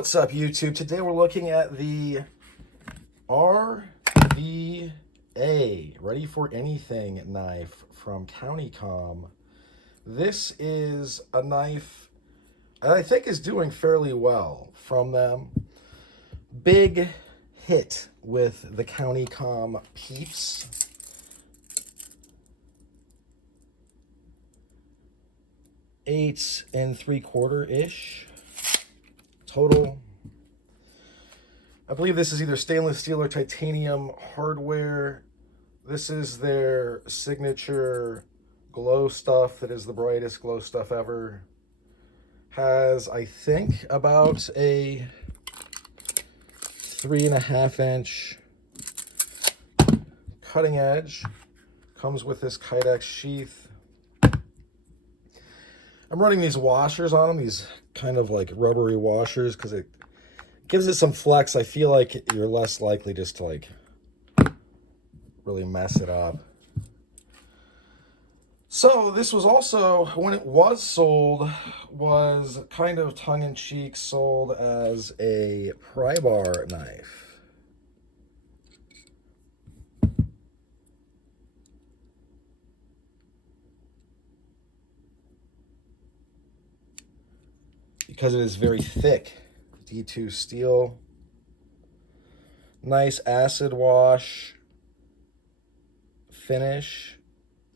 What's up, YouTube? Today we're looking at the R4A Ready for Anything knife from CountyCom. This is a knife that I think is doing fairly well from them. Big hit with the CountyCom peeps. $8.75-ish total. I believe this is either stainless steel or titanium hardware. This is their signature glow stuff that is the brightest glow stuff ever. Has, I think, about a 3.5-inch cutting edge. Comes with this Kydex sheath. I'm running these washers on them, these kind of like rubbery washers, because it gives it some flex. I feel like you're less likely just to like really mess it up. So this was also, when it was sold, was kind of tongue-in-cheek sold as a pry bar knife. Because it is very thick. D2 steel. Nice acid wash finish.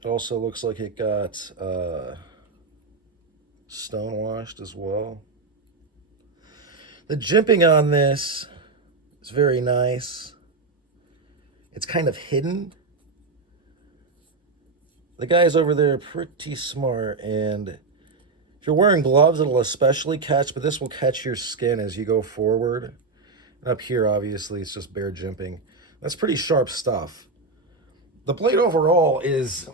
It also looks like it got stonewashed as well. The jimping on this is very nice. It's kind of hidden. The guys over there are pretty smart, and if you're wearing gloves, it'll especially catch, but this will catch your skin as you go forward. And up here, obviously, it's just bare jimping. That's pretty sharp stuff. The blade overall is,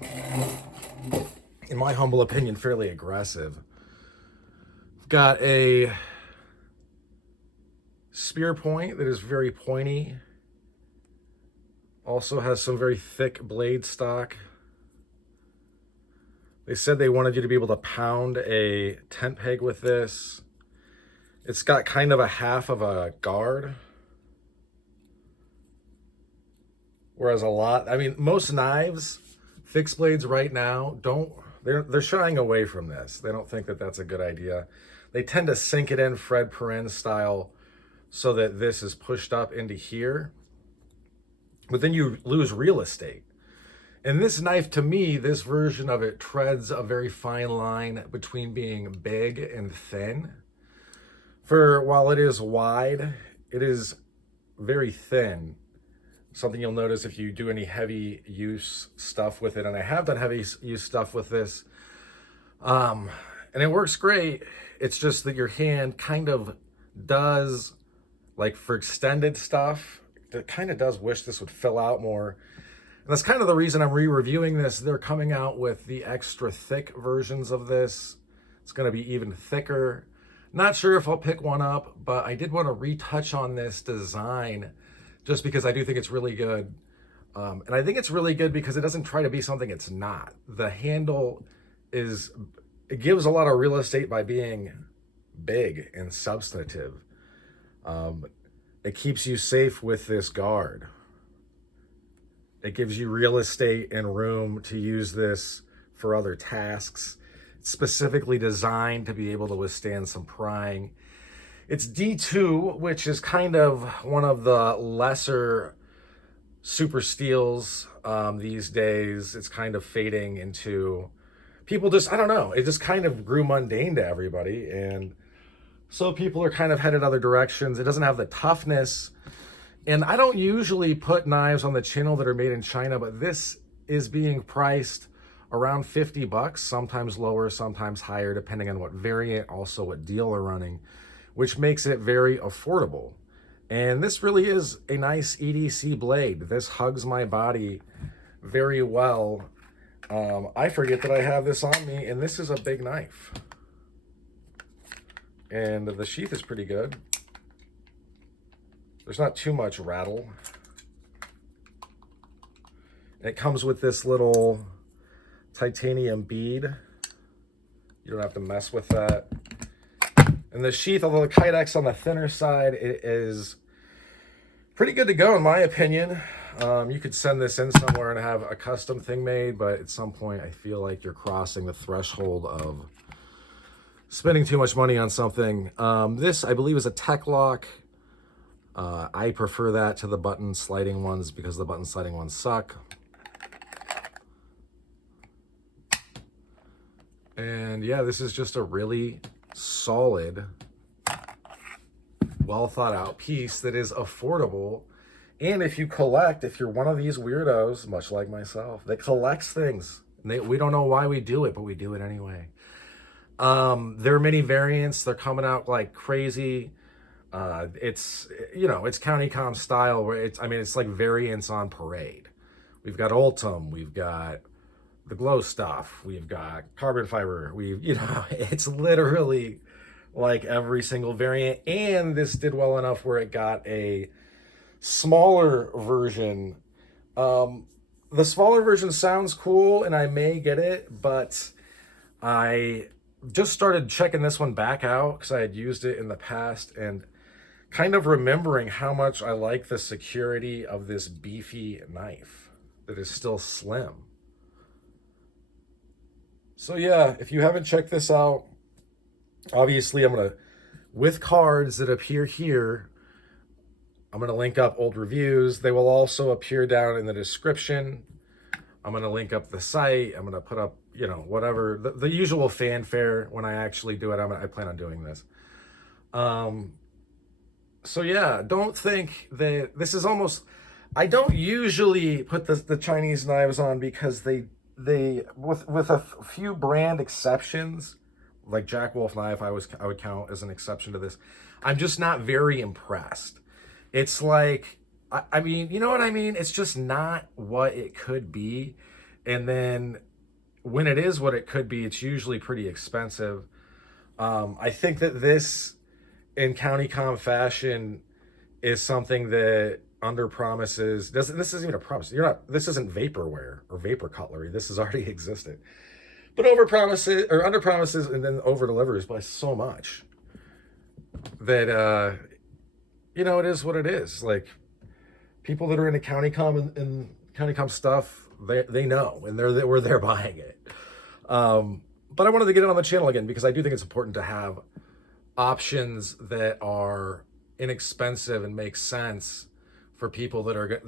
in my humble opinion, fairly aggressive. I've got a spear point that is very pointy. Also has some very thick blade stock. They said they wanted you to be able to pound a tent peg with this. It's got kind of a half of a guard. Whereas most knives, fixed blades right now, they're shying away from this. They don't think that that's a good idea. They tend to sink it in Fred Perrin style so that this is pushed up into here. But then you lose real estate. And this knife, to me, this version of it treads a very fine line between being big and thin. While it is wide, it is very thin. Something you'll notice if you do any heavy use stuff with it. And I have done heavy use stuff with this. And it works great. It's just that your hand kind of does, like for extended stuff, it kind of does wish this would fill out more. And that's kind of the reason I'm re-reviewing this. They're coming out with the extra thick versions of this. It's going to be even thicker. Not sure if I'll pick one up, but I did want to retouch on this design just because I do think it's really good. And I think it's really good because it doesn't try to be something it's not. The handle it gives a lot of real estate by being big and substantive. It keeps you safe with this guard. It gives you real estate and room to use this for other tasks. It's specifically designed to be able to withstand some prying. It's D2, which is kind of one of the lesser super steels these days. It's kind of fading into people I don't know, it just kind of grew mundane to everybody. And so people are kind of headed other directions. It doesn't have the toughness. And I don't usually put knives on the channel that are made in China, but this is being priced around 50 bucks, sometimes lower, sometimes higher, depending on what variant, also what deal they're running, which makes it very affordable. And this really is a nice EDC blade. This hugs my body very well. I forget that I have this on me, and this is a big knife. And the sheath is pretty good. There's not too much rattle. And it comes with this little titanium bead. You don't have to mess with that. And the sheath, although the Kydex on the thinner side, it is pretty good to go in my opinion. You could send this in somewhere and have a custom thing made, but at some point I feel like you're crossing the threshold of spending too much money on something. This, I believe, is a tech lock. I prefer that to the button sliding ones because the button sliding ones suck. And yeah, this is just a really solid, well thought out piece that is affordable. And if you collect, if you're one of these weirdos, much like myself, that collects things, we don't know why we do it, but we do it anyway. There are many variants. They're coming out like crazy. It's, you know, it's County Com style where it's like variants on parade. We've got Ultim, we've got the glow stuff, we've got carbon fiber, it's literally like every single variant. And this did well enough where it got a smaller version. The smaller version sounds cool and I may get it, but I just started checking this one back out because I had used it in the past and kind of remembering how much I like the security of this beefy knife that is still slim. So yeah, if you haven't checked this out, obviously with cards that appear here, I'm going to link up old reviews. They will also appear down in the description. I'm going to link up the site. I'm going to put up, whatever, the usual fanfare when I actually do it. I plan on doing this. So yeah, don't think that this is almost, I don't usually put the Chinese knives on because they with a few brand exceptions, like Jack Wolf knife, I would count as an exception to this. I'm just not very impressed. It's like, I mean, you know what I mean? It's just not what it could be. And then when it is what it could be, it's usually pretty expensive. I think that this, in County Com fashion, is something that under promises. This isn't even a promise. This isn't vaporware or vapor cutlery. This has already existed. But over promises or under promises and then over delivers by so much that it is what it is. Like, people that are into County Com and County Com stuff, they know, and we're there buying it. But I wanted to get it on the channel again because I do think it's important to have options that are inexpensive and make sense for people that are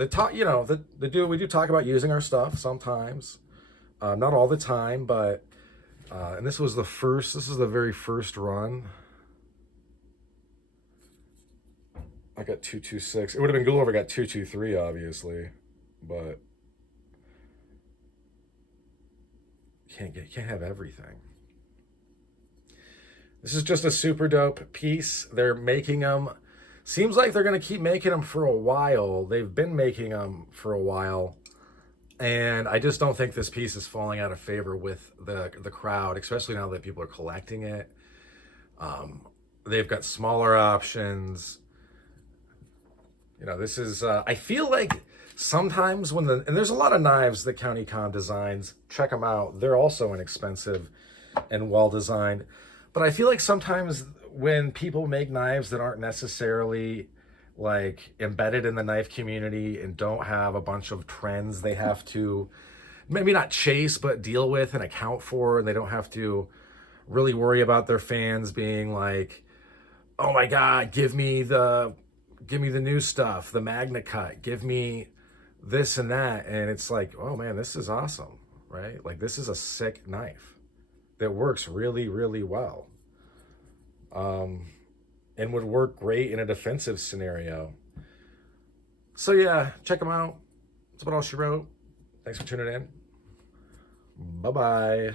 we do talk about using our stuff sometimes, not all the time, but and this is the very first run. I got 226. It would have been cool if I got 223, obviously, but you can't have everything. This is just a super dope piece. They're making them. Seems like they're going to keep making them for a while. They've been making them for a while. And I just don't think this piece is falling out of favor with the crowd, especially now that people are collecting it. They've got smaller options. This is, I feel like sometimes and there's a lot of knives that County Com designs. Check them out. They're also inexpensive and well designed. But I feel like sometimes when people make knives that aren't necessarily like embedded in the knife community and don't have a bunch of trends they have to maybe not chase, but deal with and account for, and they don't have to really worry about their fans being like, oh my God, give me the new stuff, the Magna Cut, give me this and that. And it's like, oh man, this is awesome, right? Like, this is a sick knife that works really, really well. And would work great in a defensive scenario. So yeah, check them out. That's what all she wrote. Thanks for tuning in. Bye-bye.